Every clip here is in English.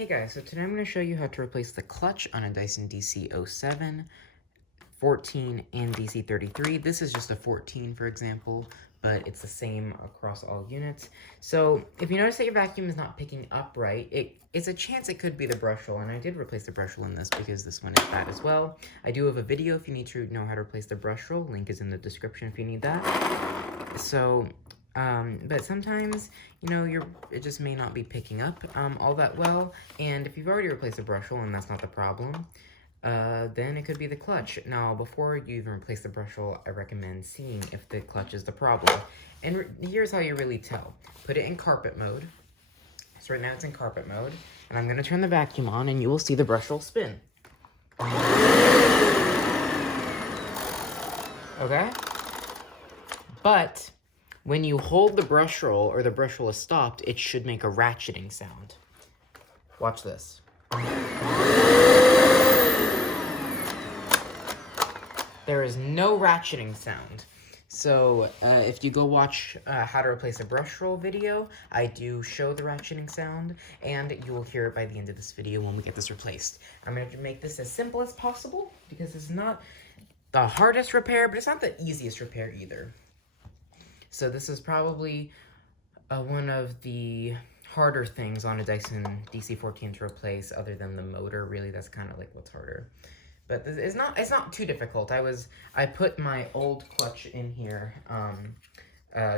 Hey guys, so today I'm going to show you how to replace the clutch on a Dyson Dc07, 14, and Dc33. This is just a 14, for example, but it's the same across all units. So if you notice that your vacuum is not picking up right, it's a chance it could be the brush roll, and I did replace the brush roll in this because this one is bad as well. I do have a video if you need to know how to replace the brush roll. Link is in the description if you need that. So but sometimes, you know, it just may not be picking up all that well, and if you've already replaced the brush roll and that's not the problem, then it could be the clutch. Now, before you even replace the brush roll, I recommend seeing if the clutch is the problem. And here's how you really tell. Put it in carpet mode. So right now it's in carpet mode, and I'm going to turn the vacuum on, and you will see the brush roll spin. Okay? But when you hold the brush roll, or the brush roll is stopped, it should make a ratcheting sound. Watch this. There is no ratcheting sound. So if you go watch how to replace a brush roll video, I do show the ratcheting sound, and you will hear it by the end of this video when we get this replaced. I'm going to make this as simple as possible, because it's not the hardest repair, but it's not the easiest repair either. So this is probably one of the harder things on a Dyson Dc14 to replace, other than the motor. Really, that's kind of like what's harder. But it's not too difficult. I put my old clutch in here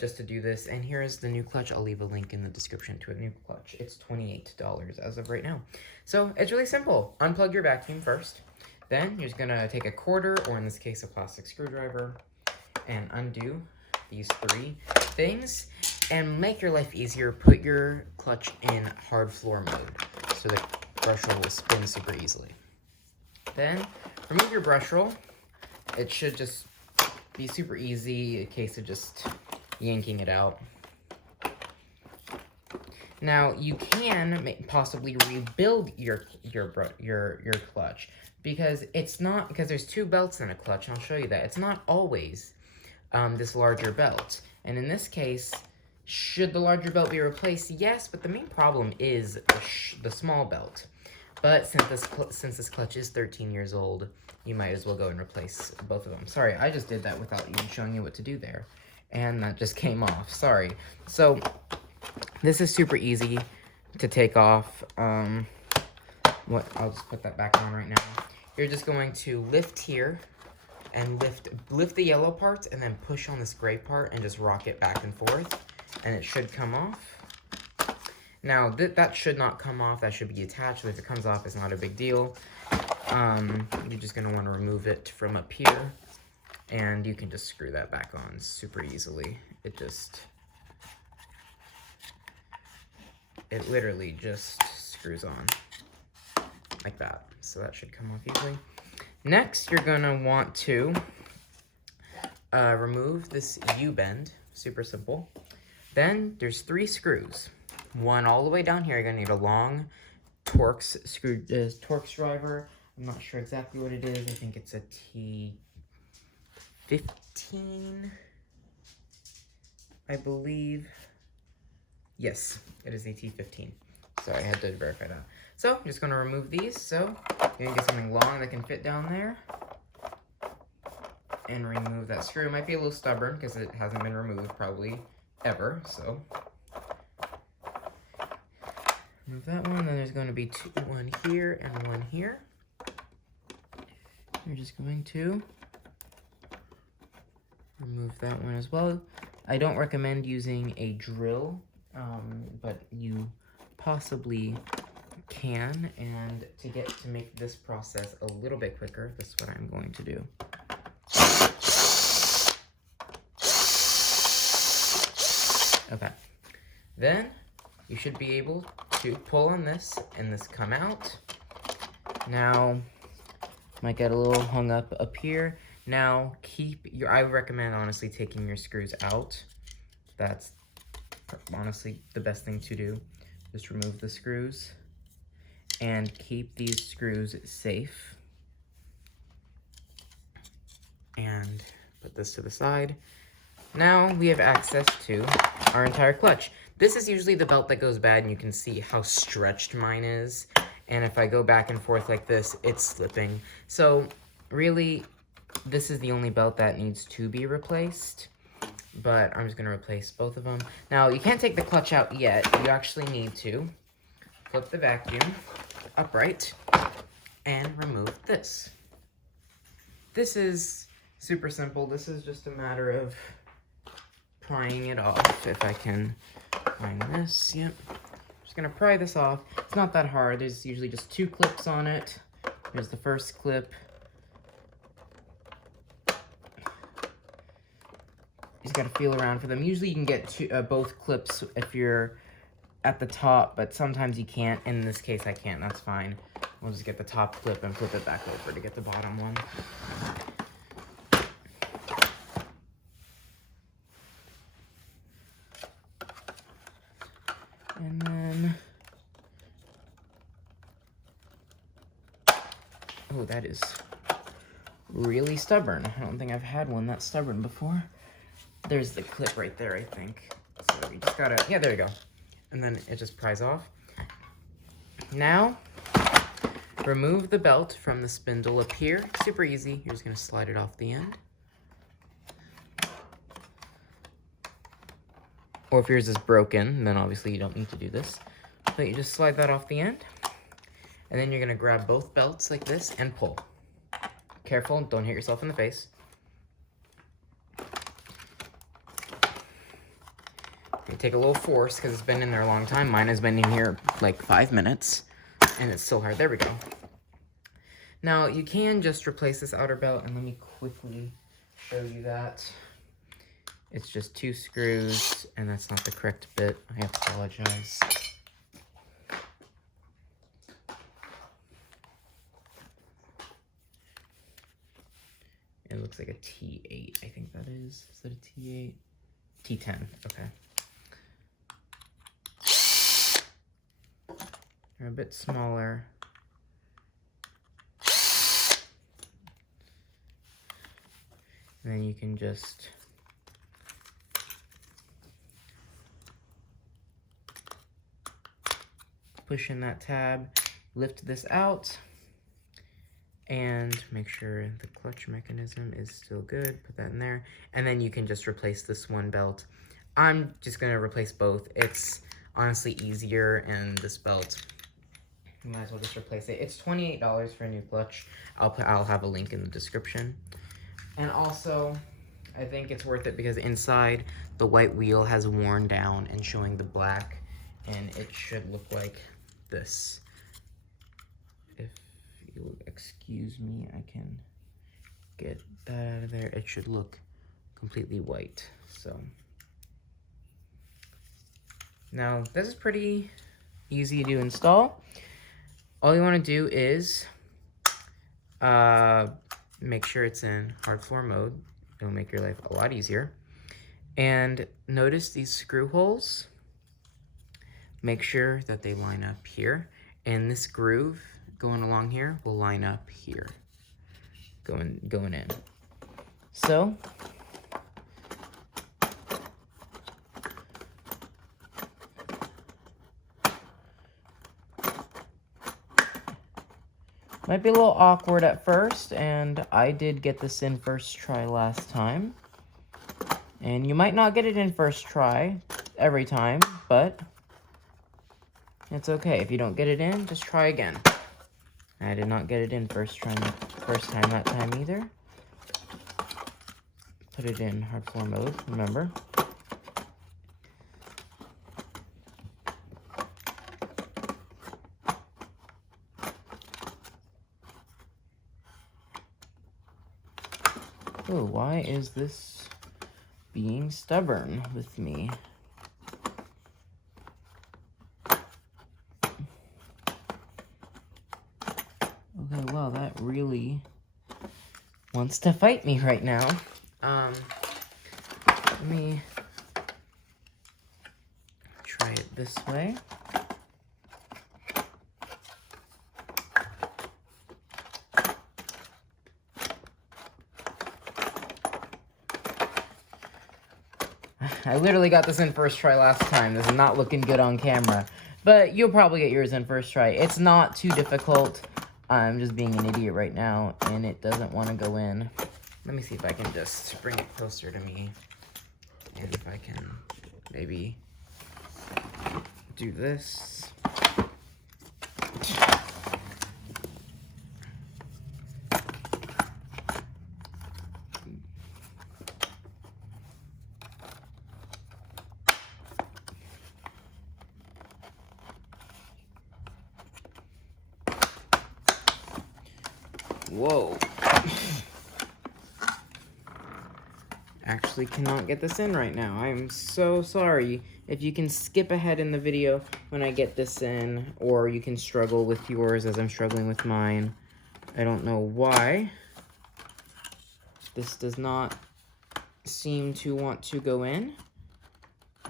just to do this, and here's the new clutch. I'll leave a link in the description to a new clutch. It's $28 as of right now. So it's really simple. Unplug your vacuum first. Then you're just gonna take a quarter, or in this case a plastic screwdriver, and undo these three things, and make your life easier. Put your clutch in hard floor mode so the brush roll will spin super easily. Then remove your brush roll. It should just be super easy, a case of just yanking it out. Now you can possibly rebuild your clutch, because there's two belts in a clutch, and I'll show you that. It's not always this larger belt. And in this case, should the larger belt be replaced? Yes, but the main problem is the small belt. But since this clutch is 13 years old, you might as well go and replace both of them. Sorry, I just did that without even showing you what to do there. And that just came off, sorry. So, this is super easy to take off. I'll just put that back on right now. You're just going to lift here, and lift the yellow parts, and then push on this gray part and just rock it back and forth, and it should come off. Now that should not come off, that should be attached. So if it comes off, it's not a big deal. You're just going to want to remove it from up here, and you can just screw that back on super easily. It literally just screws on like that. So that should come off easily. Next, you're going to want to remove this U-bend. Super simple. Then, there's 3 screws. One all the way down here. You're going to need a long Torx driver. I'm not sure exactly what it is. I think it's a T15, I believe. Yes, it is a T15. Sorry, I had to verify that. So, I'm just going to remove these. So, you're going to get something long that can fit down there. And remove that screw. It might be a little stubborn because it hasn't been removed probably ever. So, remove that one. Then there's going to be one here and one here. You're just going to remove that one as well. I don't recommend using a drill, but you possibly can, and to make this process a little bit quicker, this is what I'm going to do. Okay, then you should be able to pull on this and this come out. Now, might get a little hung up here. Now, I would recommend honestly taking your screws out. That's honestly the best thing to do. Just remove the screws and keep these screws safe. And put this to the side. Now we have access to our entire clutch. This is usually the belt that goes bad, and you can see how stretched mine is. And if I go back and forth like this, it's slipping. So really, this is the only belt that needs to be replaced. But I'm just going to replace both of them. Now, you can't take the clutch out yet. You actually need to flip the vacuum upright and remove this. This is super simple. This is just a matter of prying it off. If I can find this, yep. Just gonna pry this off. It's not that hard. There's usually just 2 clips on it. There's the first clip. You just gotta feel around for them. Usually you can get both clips if you're at the top, but sometimes you can't. In this case, I can't. That's fine. We'll just get the top clip and flip it back over to get the bottom one. And then, oh, that is really stubborn. I don't think I've had one that's stubborn before. There's the clip right there, I think. So you just gotta, yeah, there you go. And then it just pries off. Now, remove the belt from the spindle up here. Super easy. You're just gonna slide it off the end. Or if yours is broken, then obviously you don't need to do this. But you just slide that off the end. And then you're gonna grab both belts like this and pull. Careful, don't hit yourself in the face. You take a little force because it's been in there a long time. Mine has been in here like 5 minutes and it's still hard. There we go. Now you can just replace this outer belt, and let me quickly show you that. It's just 2 screws, and that's not the correct bit. I apologize. It looks like a T8, I think that is. Is that a T8? T10, okay. They're a bit smaller. And then you can just push in that tab, lift this out, and make sure the clutch mechanism is still good. Put that in there. And then you can just replace this one belt. I'm just gonna replace both. It's honestly easier, and this belt, you might as well just replace it. It's $28 for a new clutch. I'll have a link in the description. And also, I think it's worth it because inside the white wheel has worn down and showing the black, and it should look like this. If you'll excuse me, I can get that out of there. It should look completely white. So now this is pretty easy to install. All you want to do is make sure it's in hard floor mode. It'll make your life a lot easier. And notice these screw holes. Make sure that they line up here. And this groove going along here will line up here, going in. So might be a little awkward at first, and I did get this in first try last time. And you might not get it in first try every time, but it's okay. If you don't get it in, just try again. I did not get it in first time that time either. Put it in hard floor mode, remember. Oh, why is this being stubborn with me? Okay, well, that really wants to fight me right now. Let me try it this way. I literally got this in first try last time. This is not looking good on camera. But you'll probably get yours in first try. It's not too difficult. I'm just being an idiot right now, and it doesn't want to go in. Let me see if I can just bring it closer to me. And if I can maybe do this. Whoa. Actually cannot get this in right now. I'm so sorry. If you can skip ahead in the video when I get this in, or you can struggle with yours as I'm struggling with mine. I don't know why. This does not seem to want to go in,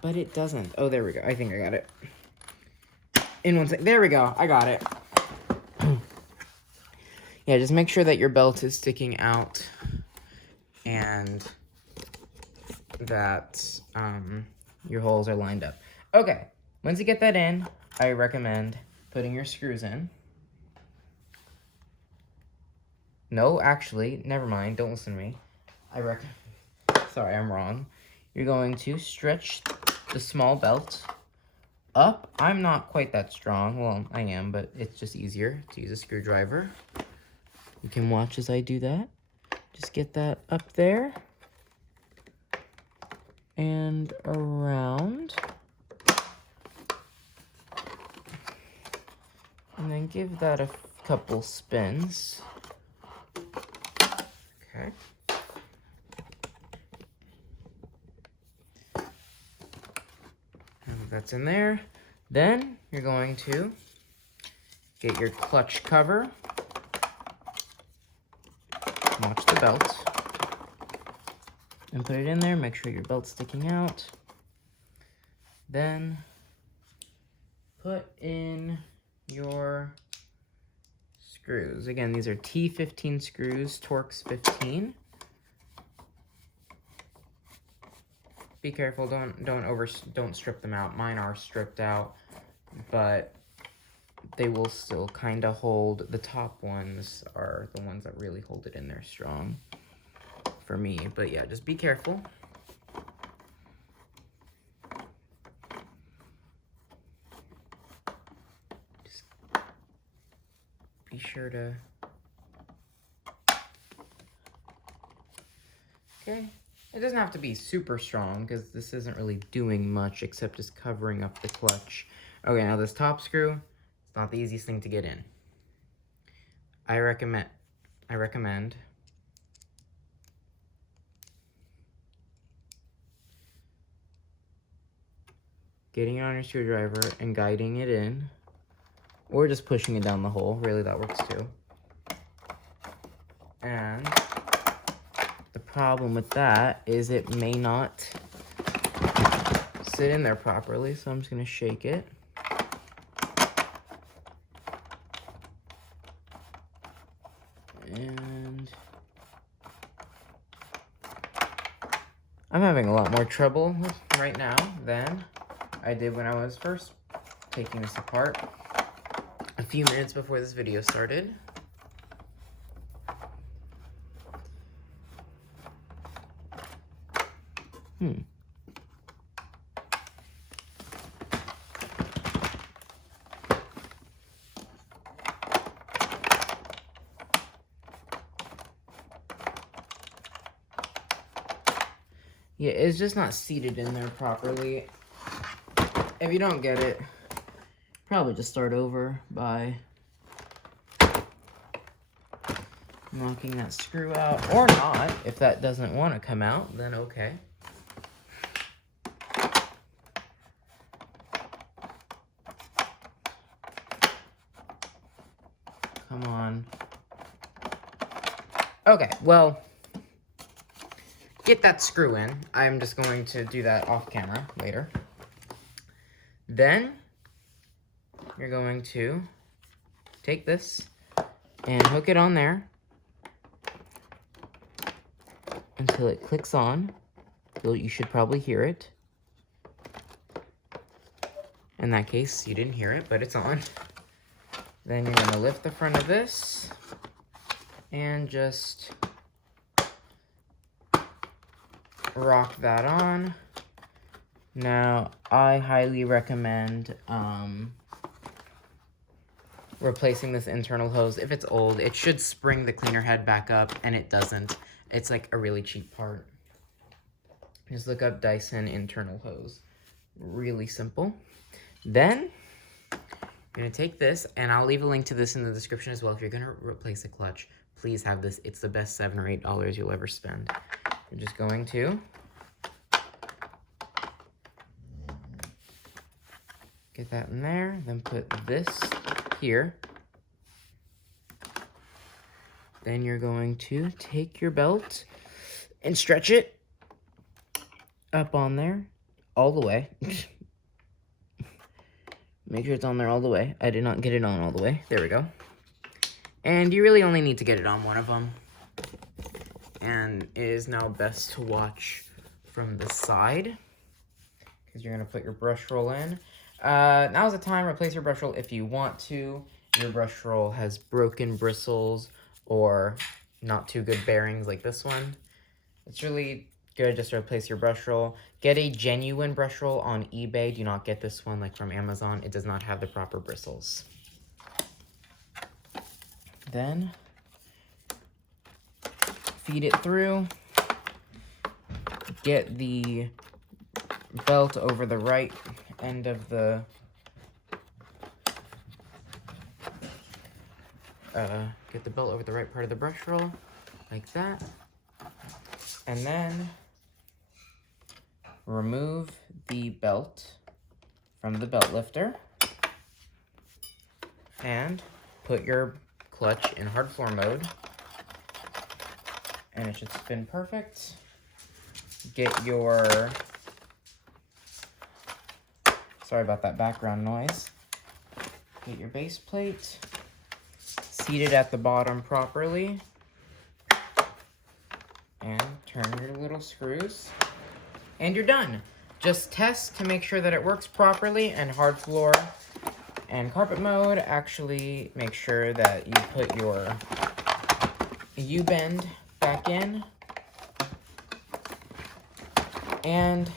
but it doesn't. Oh, there we go. I think I got it. In 1 second. There we go. I got it. Yeah, just make sure that your belt is sticking out and that your holes are lined up. Okay, once you get that in, I recommend putting your screws in. No, actually, never mind. Don't listen to me. Sorry, I'm wrong. You're going to stretch the small belt up. I'm not quite that strong. Well, I am, but it's just easier to use a screwdriver. You can watch as I do that. Just get that up there and around. And then give that a couple spins. Okay. And that's in there. Then you're going to get your clutch cover. Watch the belt. And put it in there. Make sure your belt's sticking out. Then put in your screws. Again, these are T15 screws, Torx 15. Be careful, don't strip them out. Mine are stripped out, but they will still kind of hold. The top ones are the ones that really hold it in there strong for me. But yeah, just be careful. Just be sure to... Okay. It doesn't have to be super strong because this isn't really doing much except just covering up the clutch. Okay, now this top screw, it's not the easiest thing to get in. I recommend getting it on your screwdriver and guiding it in, or just pushing it down the hole. Really, that works too. And the problem with that is it may not sit in there properly, so I'm just going to shake it. And I'm having a lot more trouble right now than I did when I was first taking this apart a few minutes before this video started. Yeah, it's just not seated in there properly. If you don't get it, probably just start over by knocking that screw out, or not. If that doesn't want to come out, then okay. Come on. Okay, well, get that screw in. I'm just going to do that off camera later. Then you're going to take this and hook it on there until it clicks on. You should probably hear it. In that case, you didn't hear it, but it's on. Then you're gonna lift the front of this and just rock that on. Now, I highly recommend replacing this internal hose. If it's old, it should spring the cleaner head back up, and it doesn't. It's like a really cheap part. Just look up Dyson internal hose. Really simple. Then, you're gonna take this, and I'll leave a link to this in the description as well. If you're gonna replace a clutch, please have this. It's the best $7 or $8 you'll ever spend. You're just going to get that in there, then put this here. Then you're going to take your belt and stretch it up on there all the way. Make sure it's on there all the way. I did not get it on all the way. There we go. And you really only need to get it on one of them. And it is now best to watch from the side, because you're going to put your brush roll in. Now's the time, replace your brush roll if you want to. Your brush roll has broken bristles or not too good bearings like this one. It's really good just to replace your brush roll. Get a genuine brush roll on eBay. Do not get this one like from Amazon. It does not have the proper bristles. Then feed it through. Get the belt over the right end of the get the belt over the right part of the brush roll, like that. And then remove the belt from the belt lifter and put your clutch in hard floor mode, and it should spin perfect. Get your, sorry about that background noise. Get your base plate seated at the bottom properly, and turn your little screws, and you're done. Just test to make sure that it works properly, and hard floor and carpet mode. Actually make sure that you put your U-bend back in, and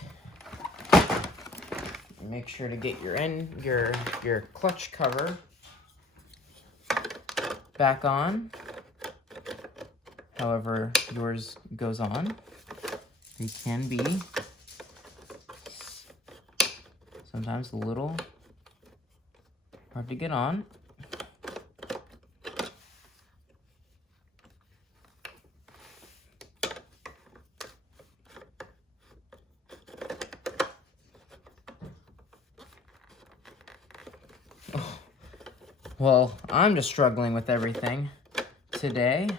make sure to get your clutch cover back on, however yours goes on. They can be sometimes a little hard to get on. Well, I'm just struggling with everything today.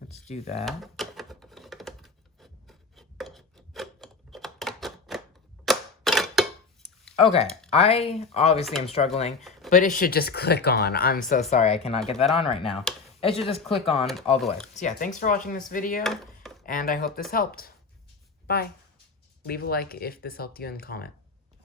Let's do that. Okay, I obviously am struggling, but it should just click on. I'm so sorry I cannot get that on right now. It should just click on all the way. So yeah, thanks for watching this video, and I hope this helped. Bye. Leave a like if this helped you and comment.